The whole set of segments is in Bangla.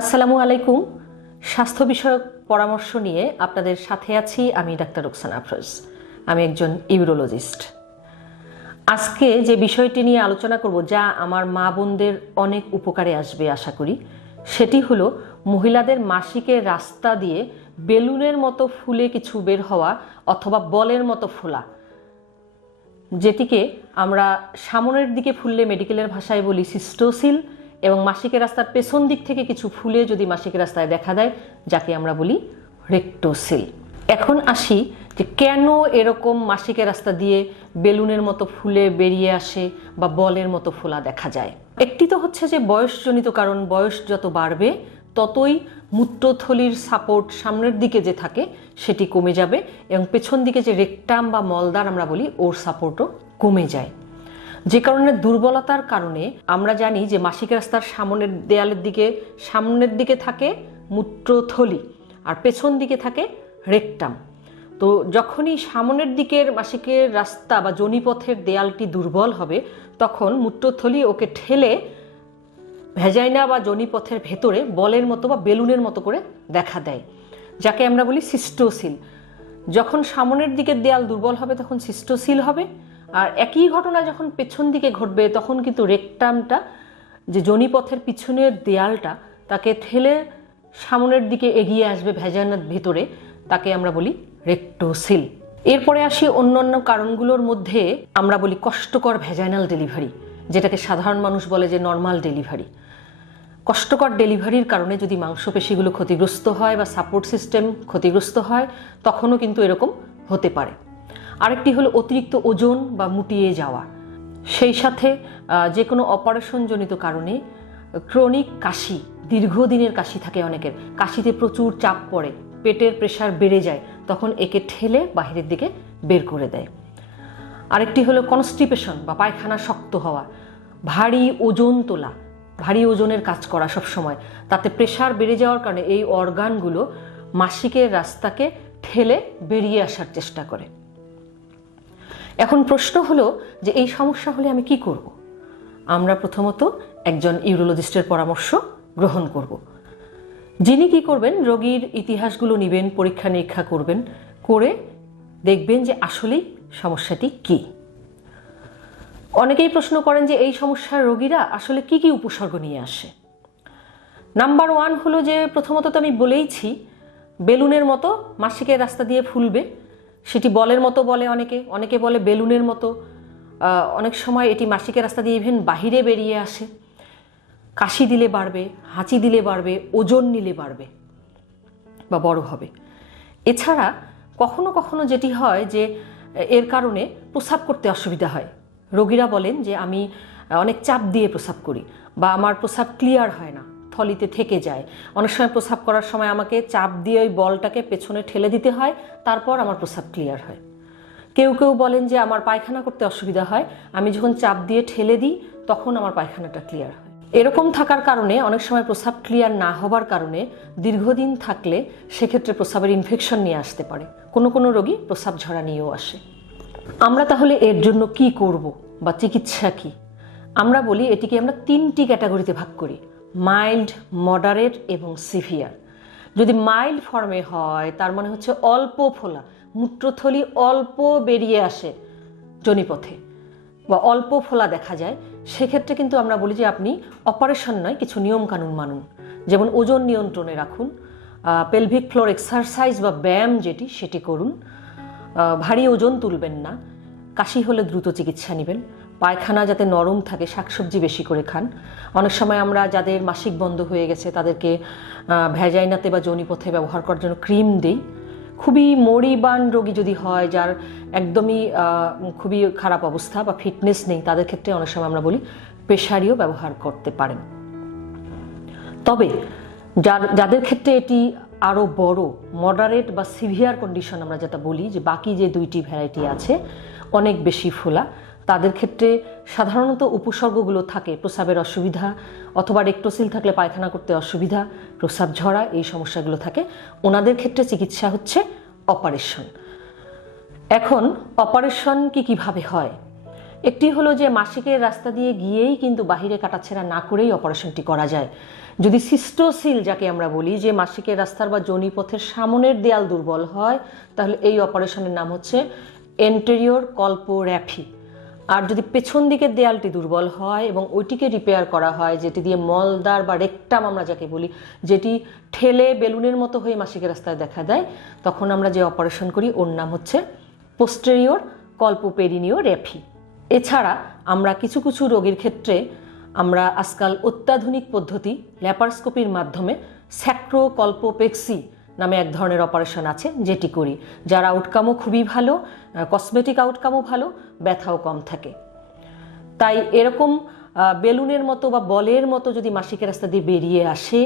আসসালামু আলাইকুম। স্বাস্থ্য বিষয়ক পরামর্শ নিয়ে আপনাদের সাথে আছি আমি ডাক্তার রুকসান আফরোজ। আমি একজন ইউরোলজিস্ট। আজকে যে বিষয়টি নিয়ে আলোচনা করব যা আমার মা বোনদের অনেক উপকারে আসবে আশা করি, সেটি হলো মহিলাদের মাসিকের রাস্তা দিয়ে বেলুনের মতো ফুলে কিছু বের হওয়া অথবা বলের মতো ফোলা, যেটিকে আমরা সামনের দিকে ফুললে মেডিকেলের ভাষায় বলি সিস্টোসিল এবং মাসিকের রাস্তার পেছন দিক থেকে কিছু ফুলে যদি মাসিকের রাস্তায় দেখা দেয়, যাকে আমরা বলি রেক্টোসিল। এখন আসি যে কেন এরকম মাসিকের রাস্তা দিয়ে বেলুনের মতো ফুলে বেরিয়ে আসে বা বলের মতো ফোলা দেখা যায়। একটি তো হচ্ছে যে বয়সজনিত কারণ, বয়স যত বাড়বে, ততই মূত্রথলির সাপোর্ট সামনের দিকে যে থাকে, সেটি কমে যাবে এবং পেছন দিকে যে রেকটাম বা মলদার আমরা বলি, ওর সাপোর্টও কমে যায়। যে কারণে দুর্বলতার কারণে আমরা জানি যে মাসিক রাস্তার সামনের দেয়ালের দিকে, সামনের দিকে থাকে মূত্রথলি আর পেছন দিকে থাকে রেকটাম। তো যখনই সামনের দিকের মাসিকের রাস্তা বা জনিপথের দেয়ালটি দুর্বল হবে, তখন মূত্রথলি ওকে ঠেলে ভেজাইনা বা জনিপথের ভেতরে বলের মতো বা বেলুনের মতো করে দেখা দেয়, যাকে আমরা বলি সিস্টোসিল। যখন সামনের দিকের দেয়াল দুর্বল হবে, তখন সিস্টোসিল হবে। আর একই ঘটনা যখন পেছন দিকে ঘটবে, তখন কিন্তু রেকটামটা, যে জনিপথের পিছনের দেয়ালটা, তাকে ঠেলে সামনের দিকে এগিয়ে আসবে ভেজাইনার ভেতরে, তাকে আমরা বলি রেক্টোসিল। এরপরে আসি অন্যান্য কারণগুলোর মধ্যে, আমরা বলি কষ্টকর ভেজাইনাল ডেলিভারি, যেটাকে সাধারণ মানুষ বলে যে নর্মাল ডেলিভারি। কষ্টকর ডেলিভারির কারণে যদি মাংসপেশিগুলো ক্ষতিগ্রস্ত হয় বা সাপোর্ট সিস্টেম ক্ষতিগ্রস্ত হয়, তখনও কিন্তু এরকম হতে পারে। আরেকটি হলো অতিরিক্ত ওজন বা মুটিয়ে যাওয়া। সেই সাথে যে কোনো অপারেশনজনিত কারণে ক্রনিক কাশি, দীর্ঘদিনের কাশি থাকে অনেকের। কাশিতে প্রচুর চাপ পড়ে, পেটের প্রেশার বেড়ে যায়, তখন একে ঠেলে বাহিরের দিকে বের করে দেয়। আরেকটি হলো কনস্টিপেশন বা পায়খানা শক্ত হওয়া, ভারী ওজন তোলা। ভারী ওজনের কাজ করা সব সময় তাতে প্রেশার বেড়ে যাওয়ার কারণে এই অর্গানগুলো মাসিকের রাস্তাকে ঠেলে বেরিয়ে আসার চেষ্টা করে। এখন প্রশ্ন হলো যে এই সমস্যা হলে আমি কি করব। আমরা প্রথমত একজন ইউরোলজিস্টের পরামর্শ গ্রহণ করব। যিনি কি করবেন, রোগীর ইতিহাসগুলো নেবেন, পরীক্ষা নিরীক্ষা করবেন, করে দেখবেন যে আসলেই সমস্যাটি কী অনেকেই প্রশ্ন করেন যে এই সমস্যার রোগীরা আসলে কি কি উপসর্গ নিয়ে আসে নাম্বার ওয়ান হলো যে প্রথমত তো আমি বলেইছি, বেলুনের মতো মাসিকের রাস্তা দিয়ে ফুলবে সেটি বলের মতো বলে অনেকে অনেকে বলে বেলুনের মতো। অনেক সময় এটি মাসিকের রাস্তা দিয়ে ইভেন বাহিরে বেরিয়ে আসে। কাশি দিলে বাড়বে, হাঁচি দিলে বাড়বে, ওজন নিলে বাড়বে বা বড় হবে। এছাড়া কখনো কখনো যেটি হয় যে, এর কারণে প্রস্রাব করতে অসুবিধা হয়। রোগীরা বলেন যে, আমি অনেক চাপ দিয়ে প্রস্রাব করি বা আমার প্রস্রাব ক্লিয়ার হয় না। থলিতে থেকে যায়। অনেক সময় প্রস্রাব করার সময় আমাকে চাপ দিয়ে ওই বলটাকে পেছনে ঠেলে দিতে হয়, তারপর আমার প্রস্রাব ক্লিয়ার হয়। কেউ কেউ বলেন যে, আমার পায়খানা করতে অসুবিধা হয়। আমি যখন চাপ দিয়ে ঠেলে দিই, তখন আমার পায়খানাটা ক্লিয়ার হয়। এরকম থাকার কারণে, অনেক সময় প্রস্রাব ক্লিয়ার না হবার কারণে দীর্ঘদিন থাকলে সেক্ষেত্রে প্রস্রাবের ইনফেকশন নিয়ে আসতে পারে। কোনো কোনো রোগী প্রস্রাব ঝরা নিয়েও আসে। আমরা তাহলে এর জন্য কি করব বা চিকিৎসা কি? আমরা বলি, এটিকে আমরা তিনটি ক্যাটাগরিতে ভাগ করি। মাইল্ড মডারেট এবং সিভিয়ার যদি মাইল্ড ফর্মে হয়, তার মানে হচ্ছে অল্প ফোলা, মূত্রথলি অল্প বেরিয়ে আসে জনিপথে বা অল্প ফোলা দেখা যায়, সেক্ষেত্রে কিন্তু আমরা বলি যে আপনি অপারেশন নয়, কিছু নিয়মকানুন মানুন। যেমন ওজন নিয়ন্ত্রণে রাখুন পেলভিক ফ্লোর এক্সারসাইজ বা ব্যায়াম যেটি, সেটি করুন। ভারী ওজন তুলবেন না, কাশি হলে দ্রুত চিকিৎসা নেবেন। পায়খানা যাতে নরম থাকে শাকসবজি বেশি করে খান। অনেক সময় আমরা যাদের মাসিক বন্ধ হয়ে গেছে তাদেরকে আহ, ভ্যাজাইনাতে বা জনিপথে ব্যবহার করার জন্য ক্রিম দিই। খুবই মরিবান রোগী যদি হয় যার একদমই খুবই খারাপ অবস্থা বা ফিটনেস নেই তাদের ক্ষেত্রে অনেক সময় আমরা বলি প্রেশারিও ব্যবহার করতে পারেন। তবে যার যাদের ক্ষেত্রে এটি আরও বড় মডারেট বা সিভিয়ার কন্ডিশন আমরা যেটা বলি যে বাকি যে দুইটি ভ্যারাইটি আছে অনেক বেশি ফোলা। তাদের ক্ষেত্রে সাধারণত উপসর্গগুলো থাকে, প্রস্রাবের অসুবিধা অথবা রেক্টোসিল থাকলে পায়খানা করতে অসুবিধা, প্রস্রাব ঝরা, এই সমস্যাগুলো থাকে। ওনাদের ক্ষেত্রে চিকিৎসা হচ্ছে অপারেশন। এখন অপারেশন কি কীভাবে হয়? একটি হলো যে মাসিকের রাস্তা দিয়ে গিয়েই কিন্তু বাহিরে কাটাছেড়া না করেই অপারেশনটি করা যায়। যদি সিস্টোসিল, যাকে আমরা বলি, যে মাসিকের রাস্তার বা জনিপথের সামনের দেয়াল দুর্বল হয়, তাহলে এই অপারেশনের নাম হচ্ছে এন্টেরিয়র কল্পোর্যাফি। আর যদি পেছন দিকের দেয়ালটি দুর্বল হয় এবং ওইটিকে রিপেয়ার করা হয়, যেটি দিয়ে মলদার বা রেকটাম আমরা যাকে বলি, যেটি ঠেলে বেলুনের মতো হয়ে মাসিকের রাস্তায় দেখা দেয়, তখন আমরা যে অপারেশন করি, ওর নাম হচ্ছে পোস্টেরিয়র কল্পোপেরিনিও রেফি এছাড়া আমরা কিছু কিছু রোগীর ক্ষেত্রে আমরা আজকাল অত্যাধুনিক পদ্ধতি ল্যাপারস্কোপির মাধ্যমে স্যাক্রোকল্পোপেক্সি নামে এক ধরনের অপারেশন আছে, যেটি করি। যার আউটকামও খুবই ভালো কসমেটিক আউটকামও ভালো, ব্যথাও কম থাকে। তাই এরকম বেলুনের মতো বা বলের মতো যদি মাসিকের রাস্তা দিয়ে বেরিয়ে আসে,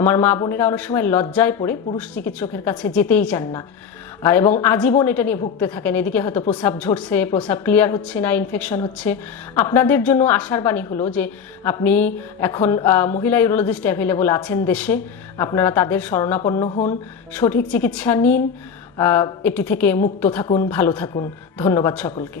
আমার মা বোনেরা অনেক সময় লজ্জায় পড়ে পুরুষ চিকিৎসকের কাছে যেতেই চান না। এবং আজীবন এটা নিয়ে ভুগতে থাকেন। এদিকে হয়তো প্রসাব ঝরছে প্রসাব ক্লিয়ার হচ্ছে না ইনফেকশন হচ্ছে। আপনাদের জন্য আশার বাণী হলো যে আপনি এখন মহিলা ইউরোলজিস্ট অ্যাভেলেবল আছেন দেশে। আপনারা তাদের শরণাপন্ন হন, সঠিক চিকিৎসা নিন এটি থেকে মুক্ত থাকুন, ভালো থাকুন। ধন্যবাদ সকলকে।